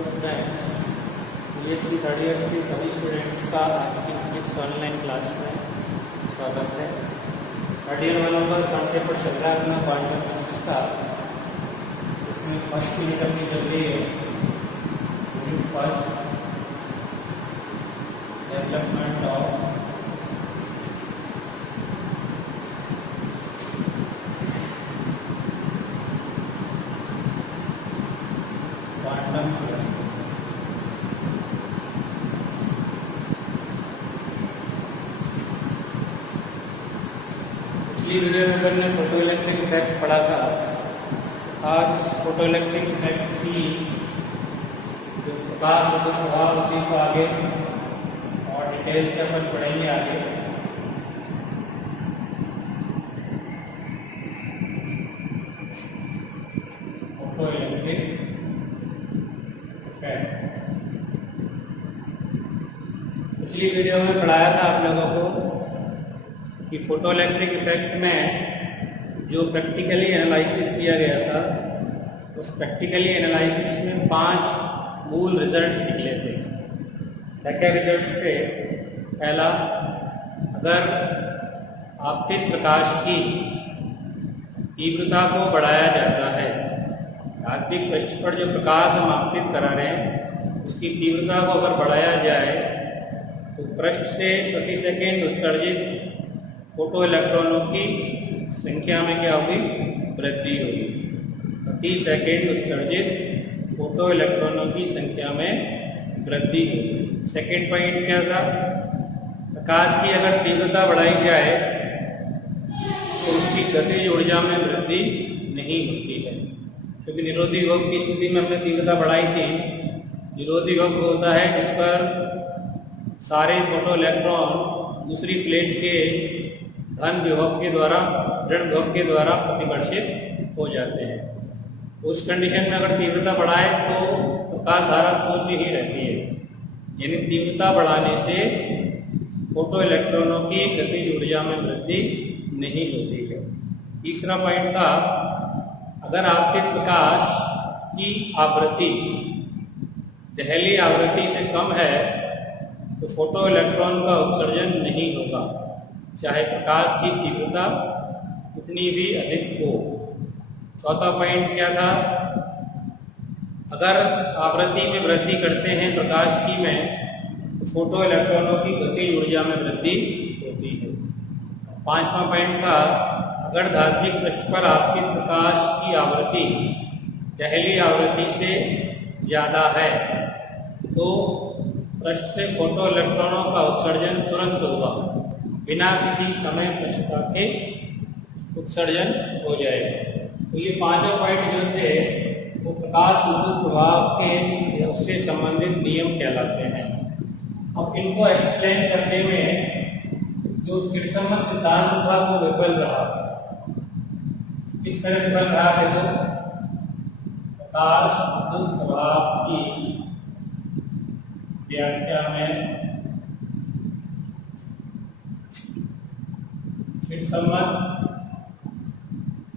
Hello students, BSc third year के सभी students का आज की फिजिक्स ऑनलाइन क्लास में स्वागत है। थर्ड ईयर वालों का टर्म पेपर चल रहा है अपना क्वांटम फिजिक्स का। इसमें फर्स्ट यूनिट अपनी चल रही है unit first, development of quantum theory. पिछली वीडियो में हमने फोटो इलेक्ट्रिक इफेक्ट पढ़ा था। आज फोटो इलेक्ट्रिक इफेक्ट की जो प्रकाश होता स्वभाव उसी को आगे और डिटेल से अपन पढ़ेंगे आगे। फोटो इलेक्ट्रिक इफेक्ट पिछली वीडियो में पढ़ाया था आप लोगों को कि फोटो इलेक्ट्रिक इफेक्ट में जो प्रैक्टिकली एनालिसिस किया गया था, उस प्रैक्टिकली एनालिसिस में 5 मूल रिजल्ट्स निकले थे। क्या रिजल्ट्स थे? पहला, अगर आपतित प्रकाश की तीव्रता को बढ़ाया जाता है, धात्विक पृष्ठ पर जो प्रकाश हम आपतित करा रहे हैं उसकी तीव्रता को अगर बढ़ाया जाए तो पृष्ठ से प्रति सेकेंड उत्सर्जित फोटो इलेक्ट्रॉनों की संख्या में क्या होगी? वृद्धि होगी। प्रति सेकेंड उत्सर्जित फोटो इलेक्ट्रॉनों की संख्या में वृद्धि होगी। सेकेंड पॉइंट क्या था? प्रकाश की अगर तीव्रता बढ़ाई जाए तो उसकी गतिज ऊर्जा में वृद्धि नहीं होती है, क्योंकि निरोधी विभव की स्थिति में हमने तीव्रता बढ़ाई थी। निरोधी विभव होता है जिस पर सारे फोटो इलेक्ट्रॉन दूसरी प्लेट के धन विभव के द्वारा ऋण विभव के द्वारा प्रतिकर्षित हो जाते हैं। उस कंडीशन में अगर तीव्रता बढ़ाए तो प्रकाश धारा शून्य ही रहती है, यानी तीव्रता बढ़ाने से फोटो इलेक्ट्रॉनों की गतिज ऊर्जा में वृद्धि नहीं होती है। तीसरा पॉइंट था, अगर आपतित प्रकाश की आवृत्ति दहली आवृत्ति से कम है तो फोटो इलेक्ट्रॉन का उत्सर्जन नहीं होगा, चाहे प्रकाश की तीव्रता कितनी भी अधिक हो। चौथा पॉइंट क्या था? अगर आवृत्ति में वृद्धि करते हैं प्रकाश की में तो फोटो इलेक्ट्रॉनों की गतिज ऊर्जा में वृद्धि होती है। पांचवा पॉइंट था, अगर धात्विक पृष्ठ पर आपतित प्रकाश की आवृत्ति दहली आवृत्ति से ज़्यादा है तो पृष्ठ से फोटो इलेक्ट्रॉनों का उत्सर्जन तुरंत होगा, बिना किसी समय पृष्ठता के उत्सर्जन हो जाएगा। तो ये पांचों पॉइंट जो थे वो प्रकाश विद्युत प्रभाव के उससे संबंधित नियम कहलाते हैं। अब इनको एक्सप्लेन करने में जो चिरसम्मत सिद्धांत था वो विफल रहा। किस तरह विफल रहा है? तो प्रकाश विद्युत प्रभाव की व्याख्या में चिरसम्मत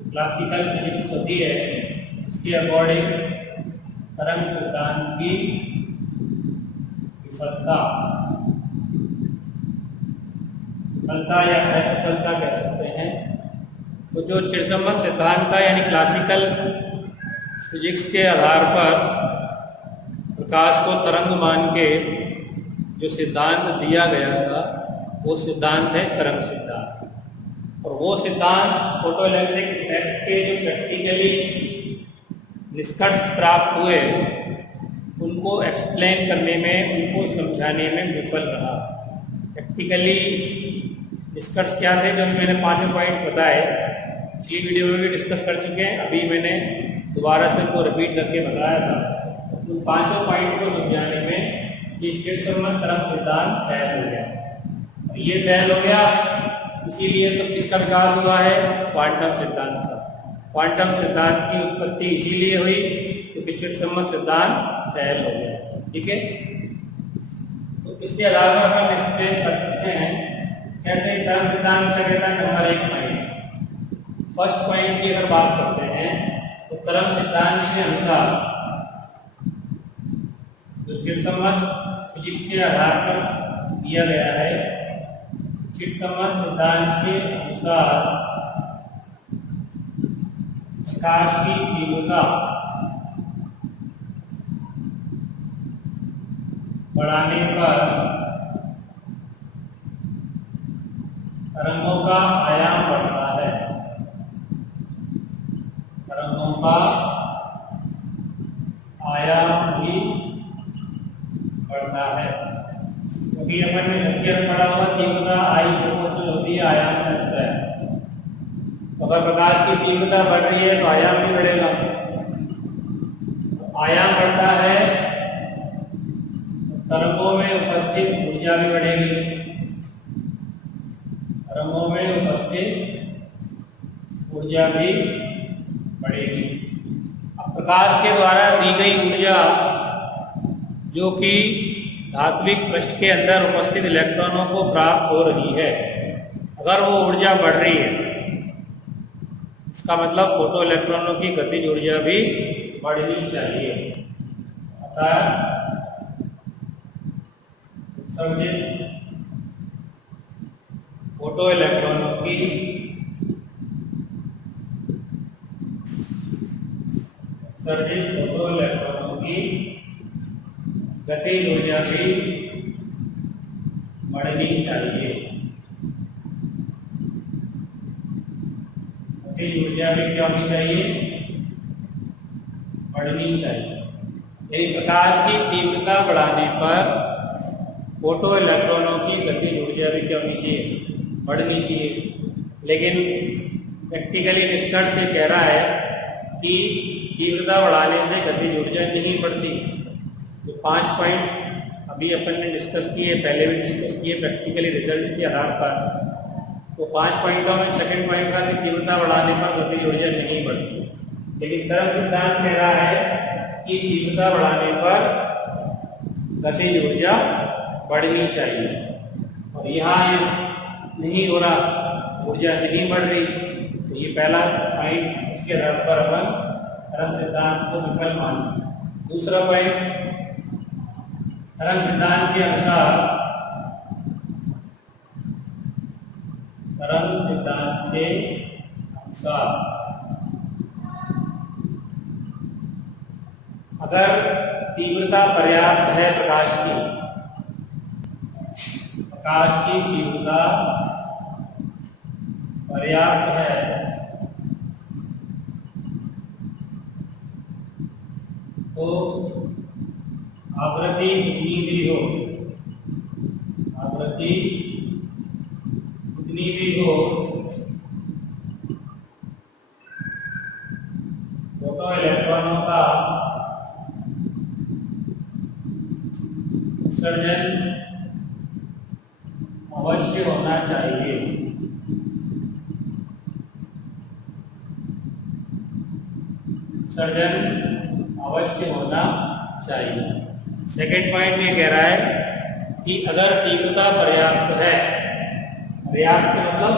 क्लासिकल फिजिक्स होती है उसके अकॉर्डिंग तरंग सिद्धांत की विफलता या असफलता कह सकते हैं। तो जो चिरसम्मत सिद्धांत था यानी क्लासिकल फिजिक्स के आधार पर प्रकाश को तरंग मान के जो सिद्धांत दिया गया था वो सिद्धांत है तरंग सिद्धांत। और वो सिद्धांत फोटो इलेक्ट्रिक इफेक्ट के जो प्रैक्टिकली निष्कर्ष प्राप्त हुए उनको एक्सप्लेन करने में, उनको समझाने में विफल रहा। प्रैक्टिकली निष्कर्ष क्या थे? जो मैंने 5 पॉइंट बताए पिछली वीडियो में भी डिस्कस कर चुके हैं, अभी मैंने दोबारा से उनको रिपीट करके बताया था। उन 5 पॉइंट को समझाने में ये चिरसम्मत तरंग सिद्धांत फेल हो गया। ये फेल हो गया इसीलिए तो किसका विकास हुआ है? क्वांटम सिद्धांत का। क्वांटम सिद्धांत की उत्पत्ति इसीलिए हुई क्योंकि चिरसम्मत सिद्धांत फेल हो गया। ठीक है, तो इसके आधार पर हम एक्सप्लेन कर सकते हैं कैसे तरंग सिद्धांत क्या कहता है। नंबर 1 पॉइंट, फर्स्ट पॉइंट की अगर बात करते हैं तो तरंग सिद्धांत के अनुसार चिरसम्मत फिजिक्स के आधार पर दिया गया है। चिरसम्मत सिद्धांत के अनुसार प्रकाश की तीव्रता बढ़ाने पर तरंगों का आयाम बढ़ता है। तरंगों का आयाम भी बढ़ता है, क्योंकि अपन ने मुख्य पढ़ा हुआ तीव्रता आई प्रोपोर्शनल होती है आयाम प्लस है। अगर प्रकाश की तीव्रता बढ़ रही है तो आयाम भी बढ़ेगा। आयाम बढ़ता है, तरंगों में उपस्थित ऊर्जा भी बढ़ेगी। तरंगों में उपस्थित ऊर्जा भी बढ़ेगी। अब प्रकाश के द्वारा दी गई ऊर्जा जो कि धात्विक पृष्ठ के अंदर उपस्थित इलेक्ट्रॉनों को प्राप्त हो रही है, अगर वो ऊर्जा बढ़ रही है, इसका मतलब फोटो इलेक्ट्रॉनों की गतिज ऊर्जा भी बढ़नी चाहिए। अतः उत्सर्जित फोटो इलेक्ट्रॉनों की गतिज ऊर्जा भी बढ़नी चाहिए। गतिज ऊर्जा भी क्या होनी चाहिए? बढ़नी चाहिए। यदि प्रकाश की तीव्रता बढ़ाने पर फोटो इलेक्ट्रॉनों की गतिज ऊर्जा भी क्या होनी चाहिए? बढ़नी चाहिए। लेकिन प्रैक्टिकली रिसर्च से कह रहा है कि तीव्रता बढ़ाने से गतिज ऊर्जा नहीं बढ़ती। जो 5 पॉइंट अभी अपन ने डिस्कस किए, पहले भी डिस्कस किए प्रैक्टिकली रिजल्ट के आधार पर, तो 5 पॉइंटों में सेकंड पॉइंट का कि तीव्रता बढ़ाने पर गतिज ऊर्जा नहीं बढ़ती। लेकिन तरंग सिद्धांत कह रहा है कि तीव्रता बढ़ाने पर गतिज ऊर्जा बढ़नी चाहिए, और यहाँ नहीं हो रहा, ऊर्जा नहीं बढ़ रही, तो ये पहला पॉइंट, इसके आधार पर अपन तरंग सिद्धांत को विफल मानते। दूसरा पॉइंट, तरंग सिद्धांत के अनुसार अगर तीव्रता पर्याप्त है प्रकाश की तीव्रता पर्याप्त है तो आवृत्ति जितनी भी हो फोटो इलेक्ट्रॉनों का उत्सर्जन अवश्य होना चाहिए। उत्सर्जन अवश्य होना चाहिए। सेकेंड पॉइंट ये कह रहा है कि अगर तीव्रता पर्याप्त है, पर्याप्त से मतलब,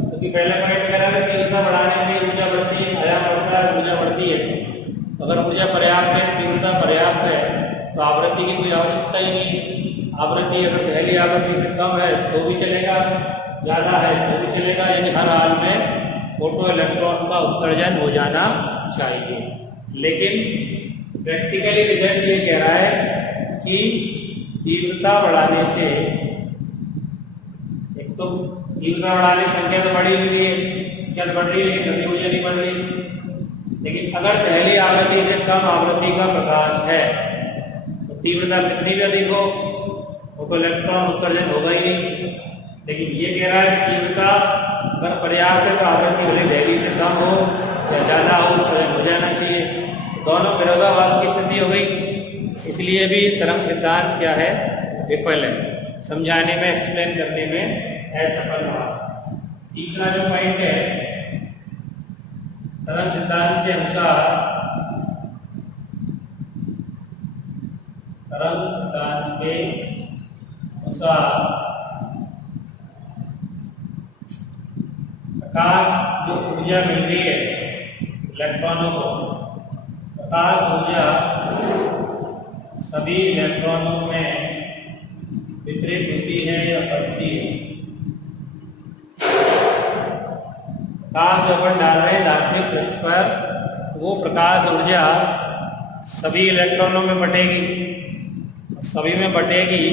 क्योंकि पहले पॉइंट कह रहा है तीव्रता बढ़ाने से ऊर्जा बढ़ती है, आयाम बढ़ता है, ऊर्जा बढ़ती है। तो अगर ऊर्जा पर्याप्त है, तीव्रता पर्याप्त है, तो आवृत्ति की कोई आवश्यकता ही नहीं। आवृत्ति अगर पहली आवृत्ति से कम है तो भी चलेगा, ज्यादा है तो भी चलेगा, यानी हर हाल में फोटो इलेक्ट्रॉन का उत्सर्जन हो जाना चाहिए। लेकिन प्रैक्टिकली रिजल्ट ये कह रहा है कि तीव्रता बढ़ाने से, एक तो तीव्रता बढ़ाने संख्या तो बढ़ी हुई है, क्या बढ़ रही है, लेकिन गतिज ऊर्जा नहीं बढ़ रही। लेकिन अगर पहली आवृत्ति से कम आवृत्ति का प्रकाश है तो तीव्रता कितनी भी अधिक हो, फोटो इलेक्ट्रॉन उत्सर्जन होगा ही नहीं। लेकिन ये कह रहा है कि तीव्रता अगर पर्याप्त है तो आवृत्ति भले पहली से कम हो या ज्यादा हो, उत्सर्जन हो जाना चाहिए। दोनों विरोधाभास की स्थिति हो गई, इसलिए भी तरंग सिद्धांत क्या है? विफल है, समझाने में, एक्सप्लेन करने में असफल हुआ। तीसरा जो पॉइंट है, तरंग सिद्धांत के अनुसार प्रकाश जो ऊर्जा मिल रही है इलेक्ट्रॉनों को, प्रकाश ऊर्जा सभी इलेक्ट्रॉनों में वितरित होती है या बढ़ती है। प्रकाश जो अपन डाल रहे हैं धात्विक पृष्ठ पर, वो प्रकाश ऊर्जा सभी इलेक्ट्रॉनों में बटेगी। सभी में बटेगी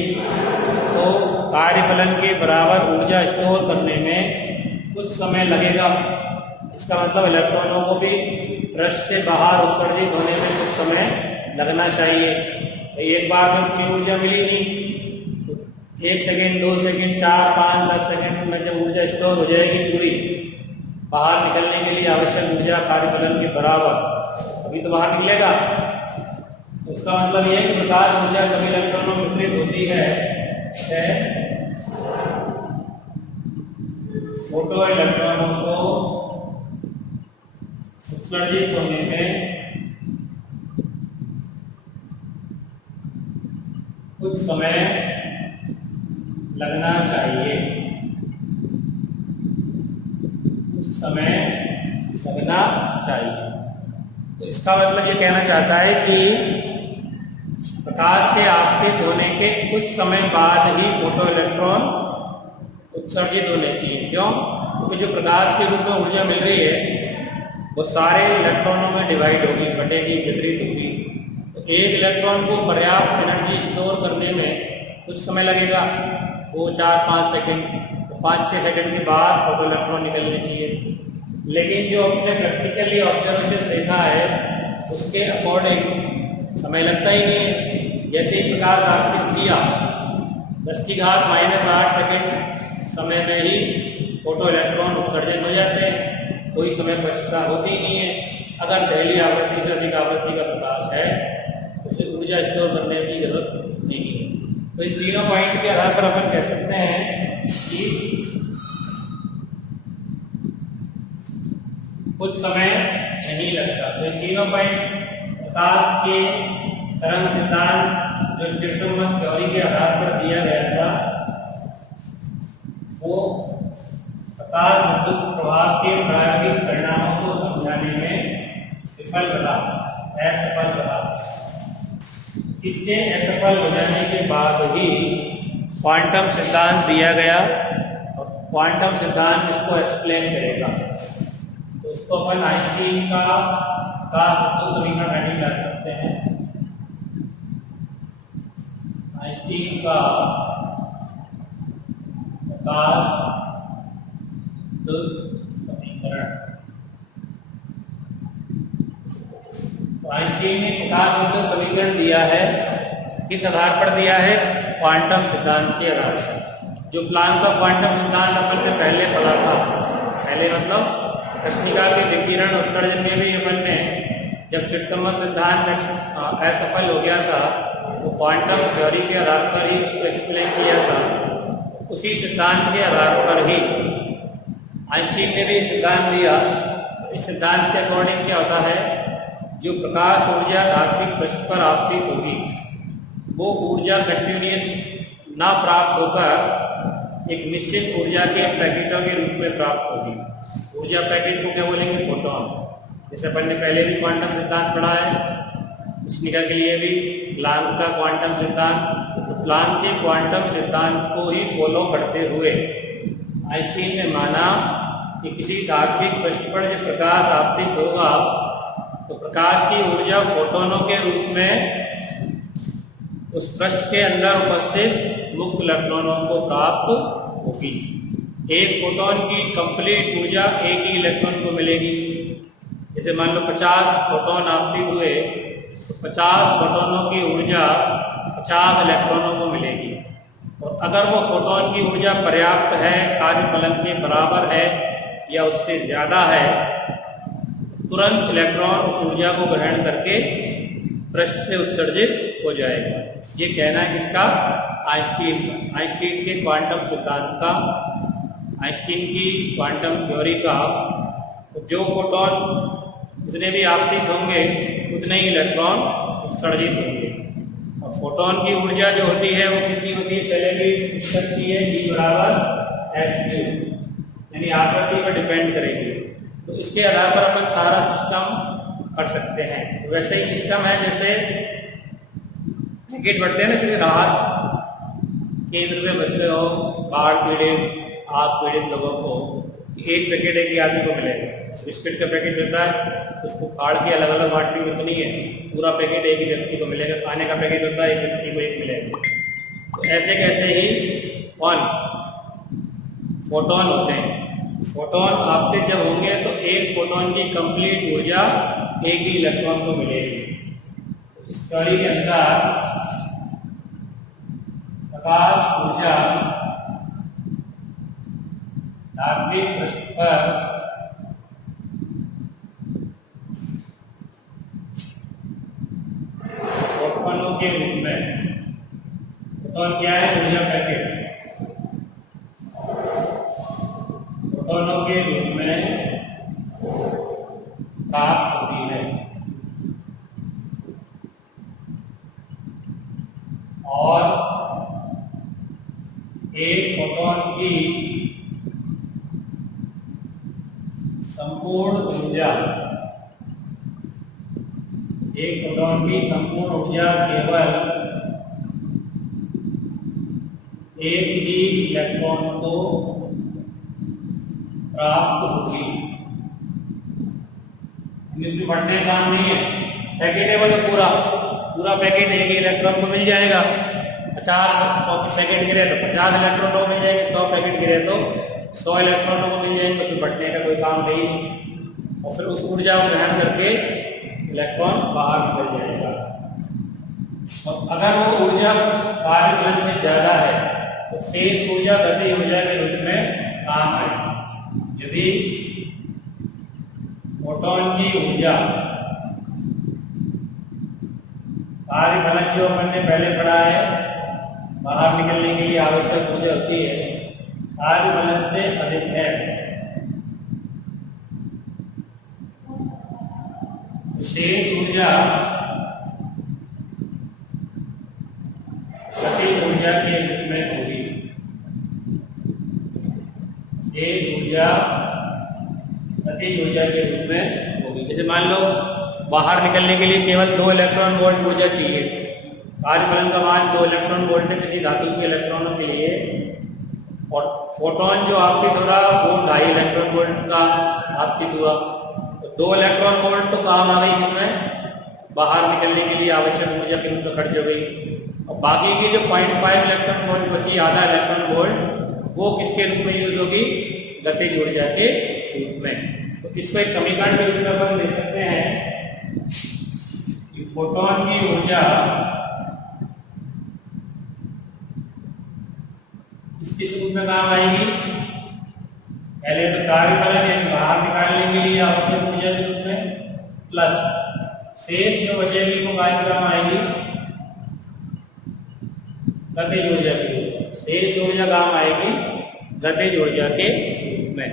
तो कार्यफलन के बराबर ऊर्जा स्टोर करने में कुछ समय लगेगा। इसका मतलब इलेक्ट्रॉनों को भी पृष्ठ से बाहर उत्सर्जित होने में कुछ समय लगना चाहिए। एक बार में पूरी ऊर्जा मिली नहीं, 1 सेकेंड, 2 सेकेंड, 4, 5, 10 सेकेंड में जब ऊर्जा स्टोर हो जाएगी पूरी, बाहर निकलने के लिए आवश्यक ऊर्जा कार्यफलन के बराबर, अभी तो बाहर निकलेगा। उसका मतलब यह कि प्रकाश ऊर्जा सभी इलेक्ट्रॉनों में वितरित होती है फोटो इलेक्ट्रॉनों को उत्सर्जित होने में कुछ समय लगना चाहिए। तो इसका मतलब ये कहना चाहता है कि प्रकाश के आपतित होने के कुछ समय बाद ही फोटो इलेक्ट्रॉन उत्सर्जित होने चाहिए। क्यों? क्योंकि जो प्रकाश के रूप में ऊर्जा मिल रही है वो सारे इलेक्ट्रॉनों में डिवाइड होगी, बटेगी, वितरित होगी। तो एक इलेक्ट्रॉन को पर्याप्त एनर्जी स्टोर करने में कुछ समय लगेगा, 2, 4, 5 सेकेंड। तो 5-6 सेकेंड के बाद फोटो इलेक्ट्रॉन निकलने चाहिए। लेकिन जो हमने प्रैक्टिकली ऑब्जर्वेशन देखा है उसके अकॉर्डिंग समय लगता ही नहीं है। जैसे ही प्रकाश आपतित किया 10⁻⁻8 सेकेंड समय में ही फोटो इलेक्ट्रॉन उत्सर्जित हो जाते हैं, कोई समय पश्चिता होती ही नहीं है। अगर दहली आवृत्ति से अधिक आवृत्ति का प्रकाश है तो उसे ऊर्जा स्टोर करने की जरूरत नहीं है। तो इन तीनों पॉइंट के आधार पर अपन कह सकते हैं कि कुछ समय नहीं लगता। तो इन तीनों पॉइंट प्रकाश के तरंग सिद्धांत जो चिरसम्मत थ्योरी के आधार पर दिया गया था वो प्रकाश विद्युत प्रवाह के प्रायोगिक परिणामों को समझाने में असफल रहा। इसके असफल हो जाने के बाद ही क्वांटम सिद्धांत दिया गया और क्वांटम सिद्धांत इसको एक्सप्लेन करेगा। तो उसको अपन आइंस्टीन का समीकरण नहीं कर सकते हैं। आइंस्टीन का प्रकाश समीकरण, आइंस्टीन ने प्रकाश विद्युत समीकरण दिया है, किस आधार पर दिया है? क्वांटम सिद्धांत के आधार पर। जो प्लांक का क्वांटम सिद्धांत अपन से पहले पढ़ा था, पहले मतलब कृष्णिका के विकिरण उत्सर्जन में भी अपन ने जब चिरसम्मत सिद्धांत असफल हो गया था तो क्वांटम थ्योरी के आधार पर ही उसको एक्सप्लेन किया था। उसी सिद्धांत के आधार पर ही आइंस्टीन ने भी सिद्धांत दिया। इस सिद्धांत के अकॉर्डिंग क्या होता है, जो प्रकाश ऊर्जा धात्विक पृष्ठ पर आपतित होगी वो ऊर्जा कंटिन्यूअस ना प्राप्त होकर एक निश्चित ऊर्जा के पैकेटों के रूप में प्राप्त होगी। ऊर्जा पैकेट को क्या बोलेंगे? फोटोन। जैसे अपन ने पहले भी क्वांटम सिद्धांत पढ़ा है, कृष्णिका के लिए भी प्लांक का क्वांटम सिद्धांत। तो प्लांक के क्वांटम सिद्धांत को ही फॉलो करते हुए आइंस्टीन ने माना कि किसी धात्विक पृष्ठ पर जब प्रकाश आपतित होगा तो प्रकाश की ऊर्जा फोटोनों के रूप में उस पृष्ठ के अंदर उपस्थित मुक्त इलेक्ट्रॉनों को प्राप्त होगी। एक फोटोन की कंप्लीट ऊर्जा एक ही इलेक्ट्रॉन को मिलेगी। जैसे मान लो 50 फोटोन आपतित हुए तो 50 फोटोनों की ऊर्जा 50 इलेक्ट्रॉनों को मिलेगी। और अगर वो फोटोन की ऊर्जा पर्याप्त है, कार्यफलन के बराबर है या उससे ज्यादा है, तुरंत इलेक्ट्रॉन उस ऊर्जा को ग्रहण करके पृष्ठ से उत्सर्जित हो जाएगा। ये कहना है किसका? आइंस्टीन का। आइंस्टीन के क्वांटम सिद्धांत का, आइंस्टीन की क्वांटम थ्योरी का। जो फोटोन जितने भी आपतित होंगे उतने ही इलेक्ट्रॉन उत्सर्जित होंगे। और फोटोन की ऊर्जा जो होती है वो कितनी होती है? पहले भी डिस्कस की है, E बराबर h/2, यानी आवृत्ति पर डिपेंड करेगी। तो इसके आधार पर अपन सारा सिस्टम कर सकते हैं। तो वैसे ही सिस्टम है जैसे पैकेट बढ़ते हैं ना, जैसे राहत केंद्र में बसे हो बाढ़ पीड़ित आग पीड़ित लोगों को, एक पैकेट एक ही आदमी को मिलेगा। बिस्किट का पैकेट मिलता है, उसको फाड़ के अलग अलग बांटने की नहीं है, पूरा पैकेट एक ही व्यक्ति को मिलेगा। खाने का पैकेट होता है, एक व्यक्ति को एक मिलेगा। तो ऐसे कैसे ही फोटोन होते हैं। फोटोन आपके जब होंगे तो एक फोटोन की कंप्लीट ऊर्जा एक ही इलेक्ट्रॉन को मिलेगी। इस कड़ी के अनुसार प्रकाश ऊर्जा धात्विक पृष्ठ पर फोटोनों के रूप में, फोटोन क्या है? ऊर्जा पैकेट। फोटोनों के रूप में प्राप्त होती है और एक फोटोन की संपूर्ण ऊर्जा, एक फोटोन की संपूर्ण ऊर्जा केवल एक ही इलेक्ट्रॉन को प्राप्त होगी। इसमें बढ़ने का काम नहीं है। पैकेट है वो तो पूरा पैकेट एक ही इलेक्ट्रॉन को मिल जाएगा। 50 पैकेट गिरे तो 50 इलेक्ट्रॉन को मिल जाएंगे, 100 पैकेट गिरे तो 100 इलेक्ट्रॉनों को मिल जाएंगे। उसमें बढ़ने का कोई काम नहीं। और फिर उस ऊर्जा को ग्रहण करके इलेक्ट्रॉन बाहर निकल जाएगा। और अगर वो ऊर्जा कार्यफलन से ज्यादा है तो शेष ऊर्जा गति ऊर्जा के रूप में काम आएगी। यदि फोटोन की ऊर्जा कार्यफलन जो अपन ने पहले पढ़ा है, बाहर निकलने के लिए आवश्यक ऊर्जा होती है, कार्यफलन से अधिक है, शेष ऊर्जा गतिज ऊर्जा के रूप में होगी। शेष ऊर्जा गतिज ऊर्जा के रूप में होगी। जैसे मान लो बाहर निकलने के लिए केवल 2 इलेक्ट्रॉन वोल्ट ऊर्जा चाहिए। कार्यफलन का मान 2 इलेक्ट्रॉन वोल्ट है किसी धातु के इलेक्ट्रॉनों के लिए, और फोटोन जो आपतित हो रहा वो 2.5 इलेक्ट्रॉन वोल्ट का आपतित हुआ। तो 2 इलेक्ट्रॉन वोल्ट तो काम आ गई, इसमें बाहर निकलने के लिए आवश्यक ऊर्जा के रूप में खर्च हो गई। और बाकी की जो 0.5 इलेक्ट्रॉन वोल्ट बची, आधा इलेक्ट्रॉन वोल्ट, वो किसके रूप में यूज होगी? गतिज ऊर्जा के रूप में। तो इसको एक समीकरण के रूप में अपन लिख सकते हैं कि फोटोन की ऊर्जा किस रूप में काम आएगी? पहले तो कार्यफलन यानी बाहर निकालने के लिए आवश्यक ऊर्जा के रूप में, प्लस शेष जो बचेगी वो काय काम आएगी? गतिज ऊर्जा के रूप में। शेष ऊर्जा काम आएगी गतिज ऊर्जा के रूप में।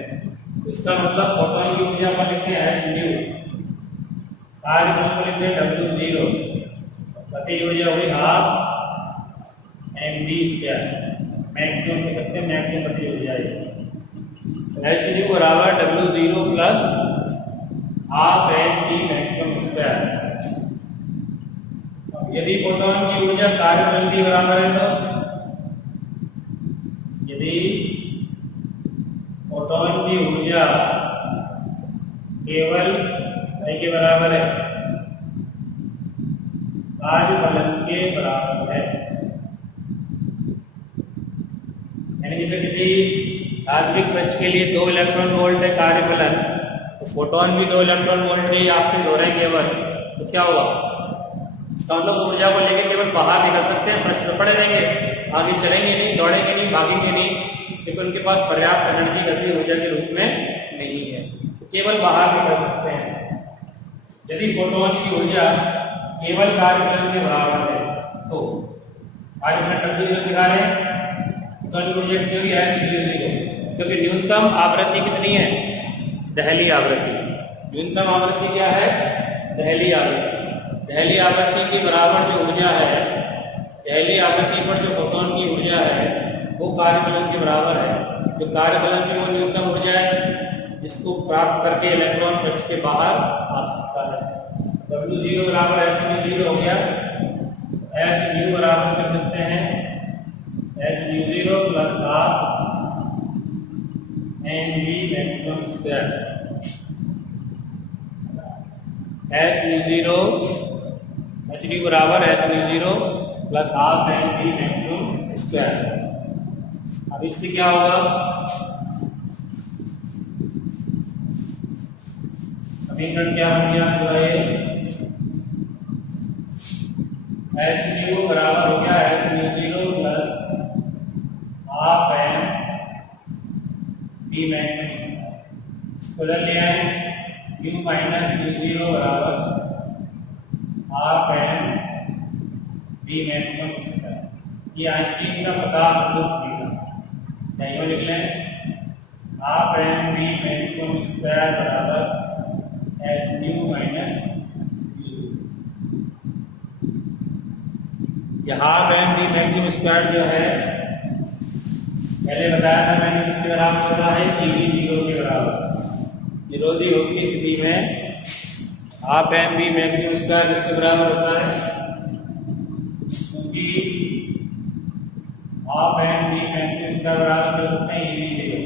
इसका मतलब फोटोन की ऊर्जा पर लिखते हैं h न्यू, कार्यफलन को लिखते हैं W0, गतिज ऊर्जा होगी ½ मैक्सिमम कह सकते हैं, मैक्सिमम गतिज ऊर्जा है। h न्यू बराबर W0 प्लस ½ मैक्सिमम। यदि फोटोन की ऊर्जा कार्यफलन के बराबर है तो, यदि फोटोन की ऊर्जा केवल के बराबर है, कार्यफलन के बराबर है, यानी जैसे किसी धात्विक पृष्ठ के लिए 2 इलेक्ट्रॉन वोल्ट है कार्यफलन, तो फोटोन भी 2 इलेक्ट्रॉन वोल्ट के आपके हो रहे हैं केवल, तो क्या हुआ? इसका मतलब ऊर्जा को लेकर केवल बाहर निकल सकते हैं, पृष्ठ पर पड़े रहेंगे, आगे चलेंगे नहीं, दौड़ेंगे नहीं, भागेंगे नहीं, क्योंकि उनके पास पर्याप्त एनर्जी गति ऊर्जा के रूप में नहीं है, तो केवल बाहर निकल सकते हैं। यदि फोटोन की ऊर्जा केवल कार्यफलन के बराबर है तो कार्यफलन W0 दिखा रहे हैं, फोटोन की ऊर्जा कितनी है? h0, क्योंकि न्यूनतम आवृत्ति कितनी है? दहली आवृत्ति। न्यूनतम आवृत्ति क्या है? दहली आवृत्ति। दहली आवृत्ति के बराबर जो ऊर्जा है, दहली आवृत्ति पर जो फोटोन की ऊर्जा है वो कार्यफलन के बराबर है। जो कार्यफलन की वो न्यूनतम ऊर्जा है जिसको प्राप्त करके इलेक्ट्रॉन पृष्ठ के बाहर आ सकता है। W0 बराबर h0 हो गया। एच न्यू बराबर कर सकते हैं H nu 0 plus half N V maximum square. H nu 0 H nu बराबर H nu 0 plus half N V maximum square. अब इससे क्या होगा, समीकरण क्या बन गया पूरा ये एच न्यू बराबर हो गया H nu 0 plus half N B maximum बदल लिया है न्यू माइनस न्यू 0 बराबर half N B maximum square. ये आइंस्टीन का प्रकार यही लिख लें half N B maximum square बराबर एच न्यू माइनस ये half N B maximum square जो है पहले बताया था मैंने किसके बराबर होता है टीवी 0 के बराबर। विरोधी योग की स्थिति में half N B maximum square किसके बराबर होता है, क्योंकि half N B maximum square बराबर कर सकते हैं ईवी 0।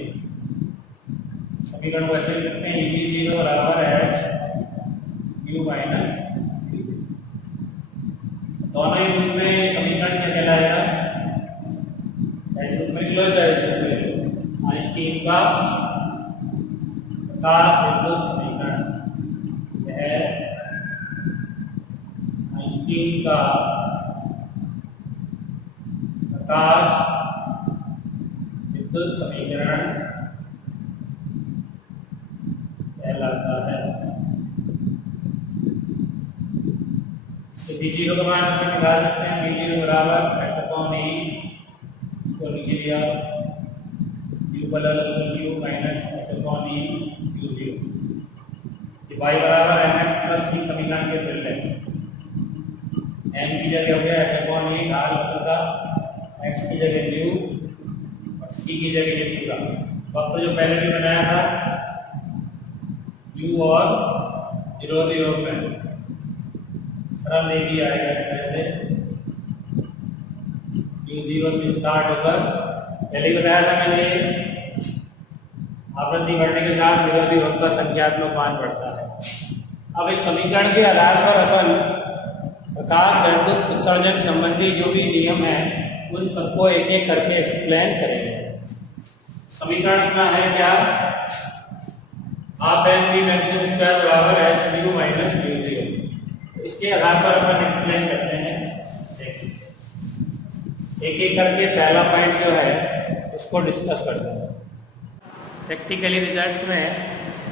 समीकरण को ऐसे लिख सकते हैं ईवी 0 बराबर एच यू माइनस दोनों ही रूप में समीकरण क्या कहलाएगा, ऐसे रूप में लिख लो चाहे इस रूप में लिख लो। आइंस्टीन का प्रकाश विद्युत समीकरण है आइंस्टीन का प्रकाश विद्युत समीकरण कहलाता है। बी 0 का मान हम निकाल सकते हैं बी 0 बराबर एच अपॉन ई को नीचे लिया यू बदल U minus H upon E U 0 Y बराबर एम एक्स प्लस सी समीकरण के फिर लें एन की जगह हो गया एच अपॉन ई आर होगा एक्स की जगह यू और सी की जगह ये पूरा वक्त जो पहले भी बनाया था यू और विरोधी योग में सरल ले भी आएगा इस तरह से यू 0 से स्टार्ट होकर पहले ही बताया था मैंने आवृत्ति बढ़ने के साथ विरोधी योग का संख्यात्मक मान बढ़ता है। अब इस समीकरण के आधार पर अपन प्रकाश वैद्युत उत्सर्जन संबंधी जो भी नियम है उन सबको एक एक करके एक्सप्लेन करेंगे। समीकरण इतना है क्या, half N B maximum square बराबर एच यू माइनस यू 0। इसके आधार पर अपन एक्सप्लेन करते हैं, एक एक करके पहला पॉइंट जो है उसको डिस्कस करते हैं। प्रैक्टिकली रिजल्ट्स में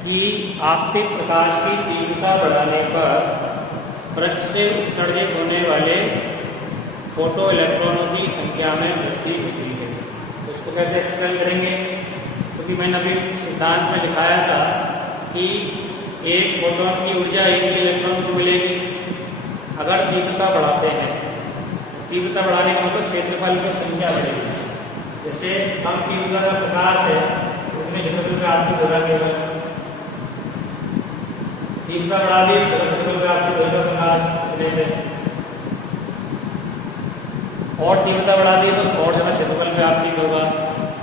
कि आपतित प्रकाश की तीव्रता बढ़ाने पर पृष्ठ से उत्सर्जित होने वाले फोटो इलेक्ट्रॉनों की संख्या में वृद्धि होती है। तो उसको कैसे एक्सप्लेन करेंगे, क्योंकि मैंने अभी सिद्धांत में दिखाया था कि एक फोटोन की ऊर्जा एक इलेक्ट्रॉन को मिलेगी। अगर तीव्रता बढ़ाते हैं, तीव्रता बढ़ाने का मतलब क्षेत्रफल की संख्या बढ़ेगी। जैसे कम तीव्रता का प्रकाश है उसमें क्षेत्रफल में आपकी होगा केवल, तीव्रता बढ़ा दी तो क्षेत्रफल में आपकी होगा प्रकाश में, और तीव्रता बढ़ा दी तो और ज्यादा क्षेत्रफल में आपकी होगा।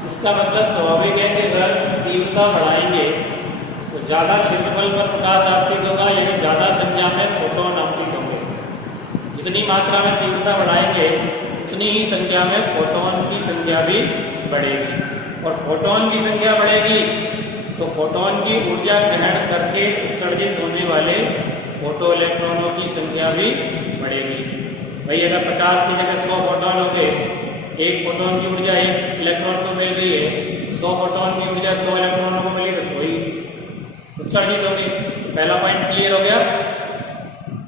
इसका मतलब स्वाभाविक है कि अगर तीव्रता बढ़ाएंगे तो ज्यादा क्षेत्रफल पर प्रकाश आपतित होगा, यानी ज्यादा संख्या में फोटोन आपतित होंगे। जितनी मात्रा में तीव्रता बढ़ाएंगे उतनी ही संख्या में फोटोन की संख्या भी बढ़ेगी, और फोटोन की संख्या बढ़ेगी तो फोटोन की ऊर्जा ग्रहण करके उत्सर्जित होने वाले फोटो इलेक्ट्रॉनों की संख्या भी बढ़ेगी। भाई अगर 50 की जगह 100 फोटोन हो गए, एक फोटोन की ऊर्जा एक इलेक्ट्रॉन को मिल रही है, 100 फोटोन की ऊर्जा 100 इलेक्ट्रॉनों को मिली तो 100 ही उत्सर्जित होगी। पहला पॉइंट क्लियर हो गया,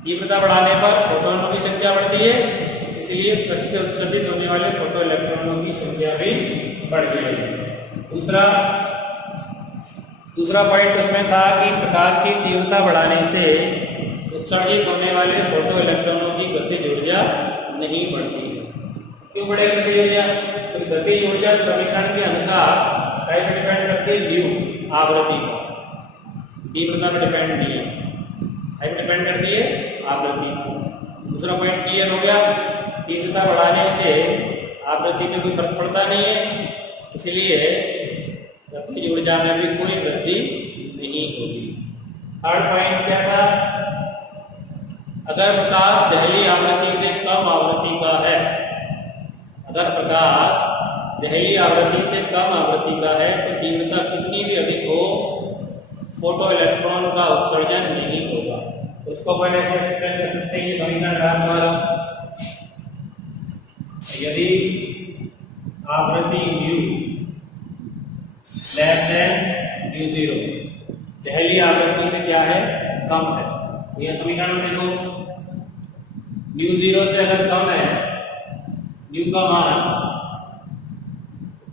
तीव्रता बढ़ाने पर फोटोनों की संख्या बढ़ती है, इसलिए पृष्ठ से उत्सर्जित होने वाले फोटो इलेक्ट्रॉनों की संख्या भी बढ़ जाएगी। दूसरा पॉइंट उसमें था कि प्रकाश की तीव्रता बढ़ाने से उत्सर्जित होने वाले फोटो इलेक्ट्रॉनों की गतिज ऊर्जा नहीं बढ़ती है। क्यों बढ़ेगी गतिज ऊर्जा? तो गतिज ऊर्जा समीकरण के अनुसार डिपेंड करती है न्यू आवृत्ति पर, तीव्रता पर डिपेंड नहीं है, डिपेंड करती है आवृत्ति पर। दूसरा पॉइंट क्लियर हो गया। तीव्रता बढ़ाने से आवृत्ति में कोई फर्क पड़ता नहीं है, इसलिए गतिज ऊर्जा में भी कोई वृद्धि नहीं होगी। थर्ड पॉइंट क्या था? अगर प्रकाश दहली आवृत्ति से कम आवृत्ति का है, अगर प्रकाश दहली आवृत्ति से कम आवृत्ति का है तो तीव्रता कितनी भी अधिक हो, फोटो इलेक्ट्रॉन का उत्सर्जन नहीं होगा। उसको पहले से एक्सप्लेन कर सकते हैं, ये समीकरण ग्राफ द्वारा। यदि आवृत्ति mu less than mu zero, दहली आवृत्ति से क्या है? कम है। तो यह समीकरण देखो, म्यू जीरो से अगर कम है, म्यू का मान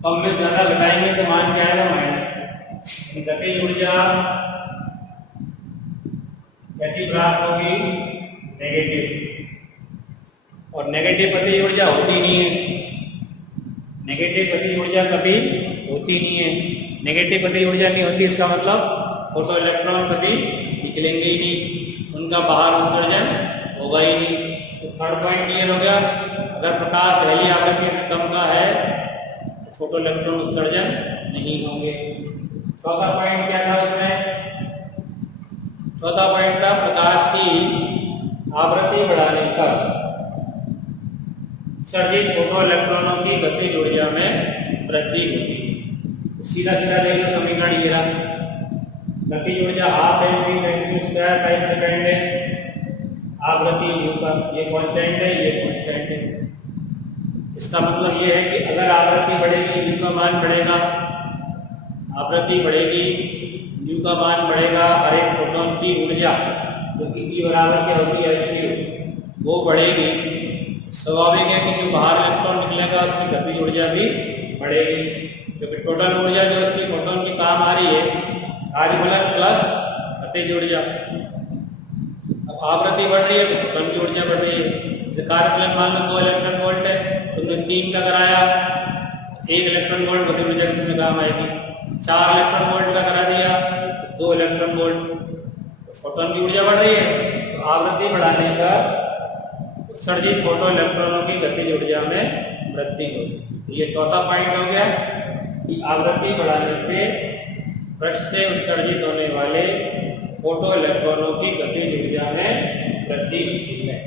कम में ज्यादा घटाएंगे तो मान क्या आएगा? माइनस। गतिज ऊर्जा कैसी प्राप्त होगी? नेगेटिव। और नेगेटिव गतिज ऊर्जा होती नहीं है, नेगेटिव गतिज ऊर्जा कभी होती नहीं है। नेगेटिव गतिज ऊर्जा नहीं होती, इसका मतलब फोटो इलेक्ट्रॉन कभी निकलेंगे ही नहीं, उनका बाहर उत्सर्जन होगा ही नहीं। तो थर्ड पॉइंट क्लियर हो गया। अगर प्रकाश दहली आवृत्ति से कम का है तो फोटो इलेक्ट्रॉन उत्सर्जन नहीं होंगे। चौथा पॉइंट क्या था उसमें? चौथा पॉइंट था प्रकाश की आवृत्ति बढ़ाने पर उत्सर्जित फोटो इलेक्ट्रॉनों की गतिज ऊर्जा में वृद्धि होगी। सीधा सीधा ले लो समीकरण ये रहा, गतिज ऊर्जा half M V square time depend है आवृत्ति u पर, ये कांस्टेंट है, ये कांस्टेंट है। इसका मतलब ये है कि अगर आवृत्ति बढ़ेगी u का मान बढ़ेगा, आवृत्ति बढ़ेगी u का मान बढ़ेगा, हर एक फोटोन की ऊर्जा जो कि E बराबर क्या होती है hν, वो बढ़ेगी। स्वाभाविक है कि जो बाहर इलेक्ट्रॉन निकलेगा उसकी गतिज ऊर्जा भी बढ़ेगी, क्योंकि टोटल ऊर्जा जो उसकी फोटोन की काम आ रही है कार्यफलन प्लस गतिज ऊर्जा। अब आवृत्ति बढ़ रही है तो फोटोन की ऊर्जा बढ़ रही है। जैसे कार्यफलन मान लो 2 इलेक्ट्रॉन वोल्ट है, तुमने 3 का कराया, 1 इलेक्ट्रॉन वोल्ट गतिज ऊर्जा में काम आएगी। 4 इलेक्ट्रॉन वोल्ट का करा दिया तो 2 इलेक्ट्रॉन वोल्ट, फोटोन की ऊर्जा बढ़ रही है। तो आवृत्ति बढ़ाने पर उत्सर्जित फोटो इलेक्ट्रॉनों की गतिज ऊर्जा में वृद्धि होगी। तो ये चौथा पॉइंट हो गया कि आवृत्ति बढ़ाने से पृष्ठ से उत्सर्जित होने वाले फोटो इलेक्ट्रॉनों की गतिज ऊर्जा में वृद्धि होती है।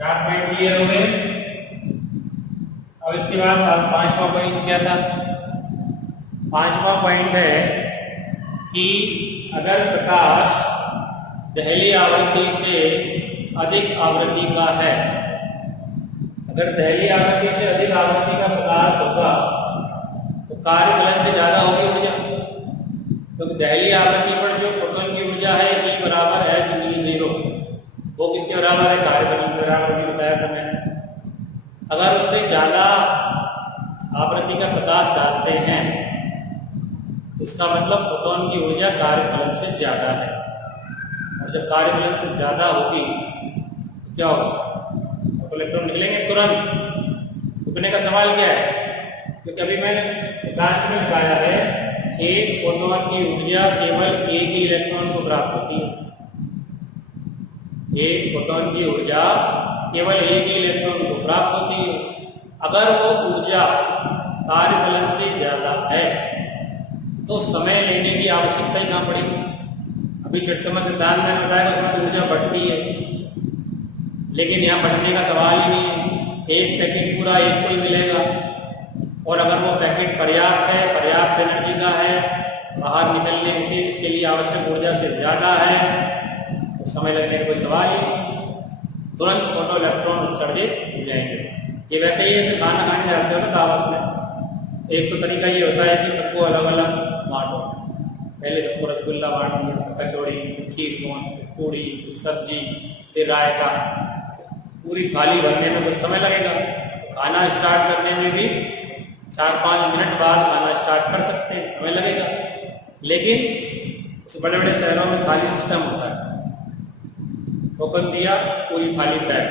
4 पॉइंट क्लियर हो गए। अब इसके बाद 5वां पॉइंट क्या था? 5वां पॉइंट है कि अगर प्रकाश दहली आवृत्ति से अधिक आवृत्ति का है, अगर दहली आवृत्ति से अधिक आवृत्ति का प्रकाश होगा तो कार्यफलन से ज्यादा होगी ऊर्जा, क्योंकि दहली आवृत्ति पर जो फोटोन की ऊर्जा है E बराबर hν0, वो किसके बराबर है? कार्यफलन के बराबर, भी बताया था मैंने। अगर उससे ज्यादा आवृत्ति का प्रकाश डालते हैं तो इसका मतलब फोटोन की ऊर्जा कार्यफलन से ज्यादा है, और जब कार्यफलन से ज्यादा होगी तो क्या होगा? इलेक्ट्रॉन निकलेंगे तुरंत। रुकने का सवाल क्या है? क्योंकि अभी मैंने सिद्धांत में बताया है एक फोटोन की ऊर्जा केवल एक ही इलेक्ट्रॉन को प्राप्त होती है। एक फोटोन की ऊर्जा केवल एक ही इलेक्ट्रॉन को प्राप्त होती है। अगर वो ऊर्जा कार्यफलन से ज्यादा है तो समय लेने की आवश्यकता ही कहां पड़ेगी? अभी छठवें सिद्धांत में बताया उसमें ऊर्जा बढ़ती है, लेकिन यहाँ बढ़ने का सवाल ही नहीं है। एक पैकेट पूरा एक को ही मिलेगा, और अगर वो पैकेट पर्याप्त है, पर्याप्त एनर्जी का है, बाहर निकलने के लिए आवश्यक ऊर्जा से ज्यादा है, तो समय लगने का कोई सवाल ही नहीं, तुरंत फोटो इलेक्ट्रॉन उत्सर्जित हो जाएंगे। ये वैसे ही जैसे खाना खाने जाते हो ना दावत में, एक तो तरीका ये होता है कि सबको अलग अलग बांटो। पहले सबको रसगुल्ला बांट दिया, कचौड़ी, खीर, पूड़ी, सब्जी, फिर रायता, पूरी थाली भरने में कुछ समय लगेगा। खाना स्टार्ट करने में भी 4-5 मिनट बाद खाना स्टार्ट कर सकते हैं, समय लगेगा। लेकिन उस बड़े बड़े शहरों में थाली सिस्टम होता है, टोकन दिया, पूरी थाली पैक,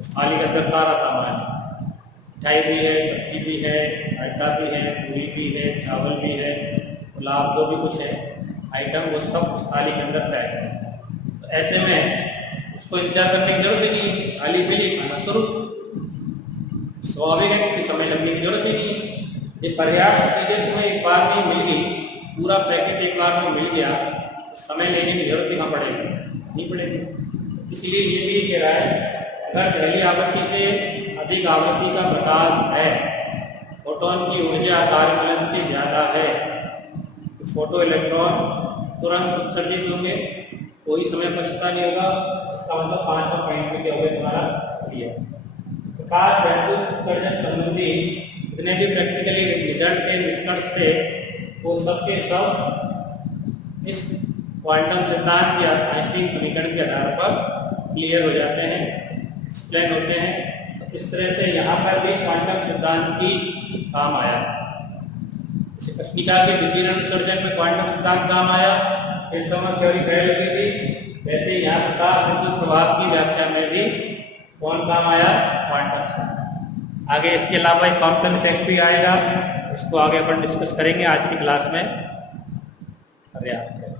उस थाली के अंदर सारा सामान है, मिठाई भी है, सब्जी भी है, रायता भी है, पूरी भी है, चावल भी है, गुलाब जो भी कुछ है आइटम, वो सब उस थाली के अंदर पैक है। तो ऐसे में उसको इंतजार करने की जरूरत ही नहीं, थाली मिली, खाना शुरू। स्वाभाविक है कि समय लगने की जरूरत ही नहीं है। ये पर्याप्त चीजें तुम्हें एक बार में मिल गई, पूरा पैकेट एक बार में मिल गया, तो समय लेने की जरूरत कहाँ पड़ेगी, नहीं पड़ेगी। इसलिए ये भी कह रहा है अगर पहली आवृत्ति से अधिक आवृत्ति का प्रकाश है, फोटोन की ऊर्जा कार्यफलन से ज्यादा है, तो फोटो इलेक्ट्रॉन तुरंत उत्सर्जित होंगे, कोई समय पश्चाता नहीं होगा। इसका मतलब 5वां पॉइंट क्या हो गया तुम्हारा क्लियर। प्रकाश वैद्युत उत्सर्जन संबंधी जितने भी प्रैक्टिकली रिजल्ट के निष्कर्ष थे वो सब के सब इस क्वांटम सिद्धांत या आइंस्टीन समीकरण के आधार पर क्लियर हो जाते हैं, एक्सप्लेन होते हैं। तो इस तरह से यहाँ पर भी क्वांटम सिद्धांत की काम आया। जैसे कृष्णिका के विकिरण उत्सर्जन में क्वांटम सिद्धांत काम आया, फिर समय थ्योरी फेल हो गई थी, वैसे यहाँ प्रकाश विद्युत प्रभाव की व्याख्या में भी कौन काम आया, क्वांटम सिद्धांत। आगे इसके अलावा एक क्वांटम इफेक्ट भी आएगा, उसको आगे अपन डिस्कस करेंगे आज की क्लास में। पर्याप्त है।